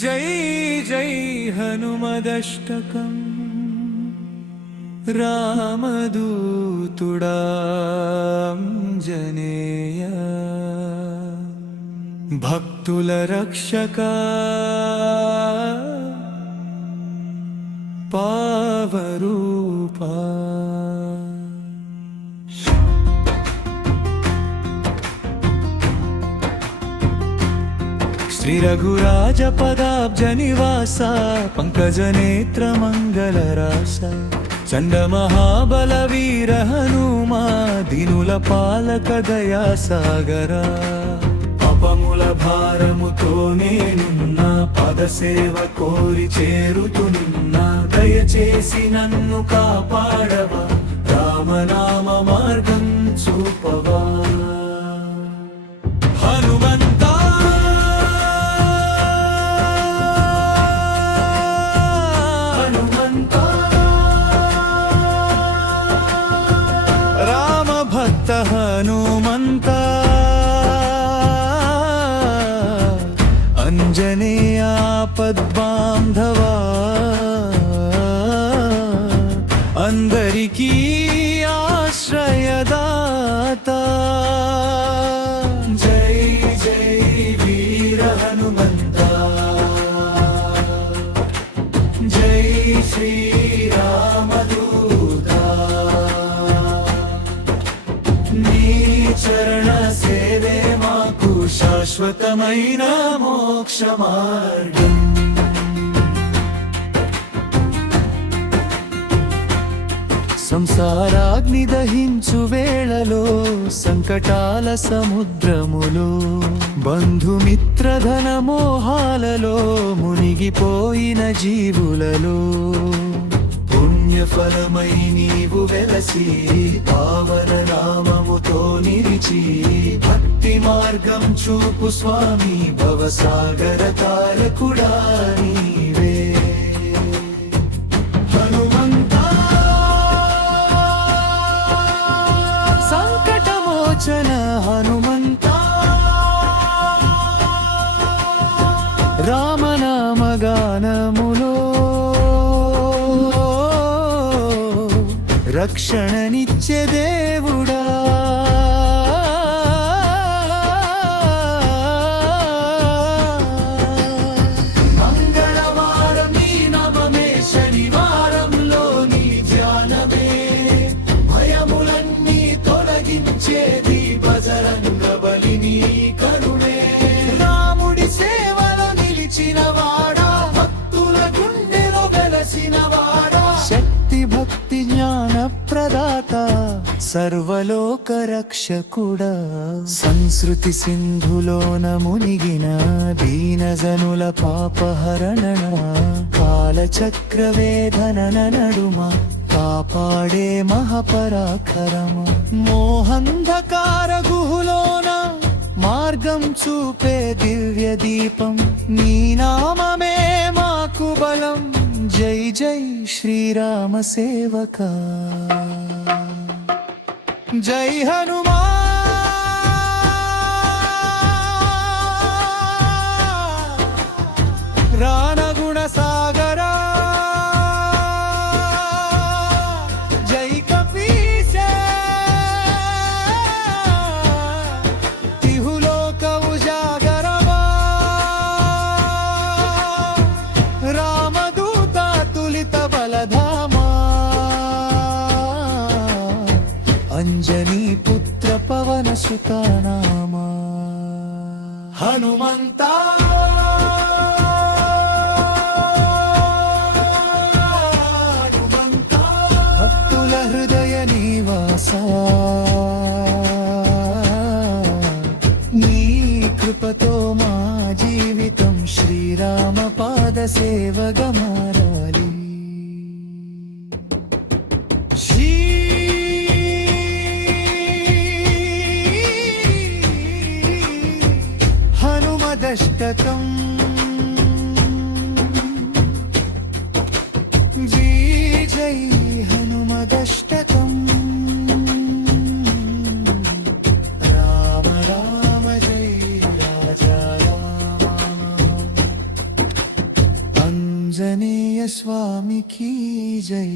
జై జై హనుమదష్టకం రామదూతుడాంజనేయ భక్తుల రక్షక పావరూపా శ్రీ రఘురాజ పదాబ్జ నివాస పంకజ నేత్ర మంగళ రాస చండ మహాబల వీర హనుమా దీనుల పాలక దయా సాగరా అపముల భారముతో నేనున్నా పదసేవ కోరి చేరుతున్నా దయచేసి నన్ను కాపాడవా రామనామ మార్గం చూపవా హనుమంతా హనుమంత అంజనేయ పద్బాంధవా అందరికీ ఆశ్రయదాత జై జై వీర హనుమంత జై శ్రీరామదూత చరణ సేవే మాకు శాశ్వతమైన మోక్ష మార్గం సంసారాగ్ని దహించు వేళలో సంకటాల సముద్రములో బంధుమిత్రధన మోహాలలో మునిగిపోయిన జీవులలో పుణ్యఫలమై నీవు వెలసి పావన నామముతో నిలిచి భక్తి మార్గం చూపు స్వామి భవసాగర తారకుడా నీవే హనుమంతా సంకటమోచన హనుమంతా రామనామగానములో రక్షణనిచ్చే దేవుడా మంగళవారం నీ నామమే శనివారంలో నీ ధ్యానమే భయములన్నీ తొలగించేది బజరంగ బలి నీ కరుణే రాముడి సేవలో నిలిచిన వాడా భక్తుల గుండెలో వెలసిన వాడా శక్తి భక్తి జ్ఞాన ప్రదాత సర్వలోక రక్షకుడా సంస్కృతి సింధులోన మునిగిన దీనజనుల పాపహరణ కాలచక్ర వేదన నడుమ కాపాడే మహాపరాకరము మోహంధకార గుహులోన మార్గం చూపే దివ్య దీపం నీ నామమే మాకు బలం జై జై శ్రీరామ సేవక జై హనుమా రాణగుణ సాగరా జై కపీశే తిహులోక ఉజాగరవా రామదూత తులిత బలధామా అంజనీ పుత్ర పవన సుతానామా హనుమంతా భక్తుల హృదయ నివాస నీ కృపతో మా జీవితం శ్రీరామ పాద సేవగా మారాలి హనుమదష్టకం జై జై హనుమదష్టకం రామ రామ జై రాజా రామ ఆంజనేయ స్వామికి జై.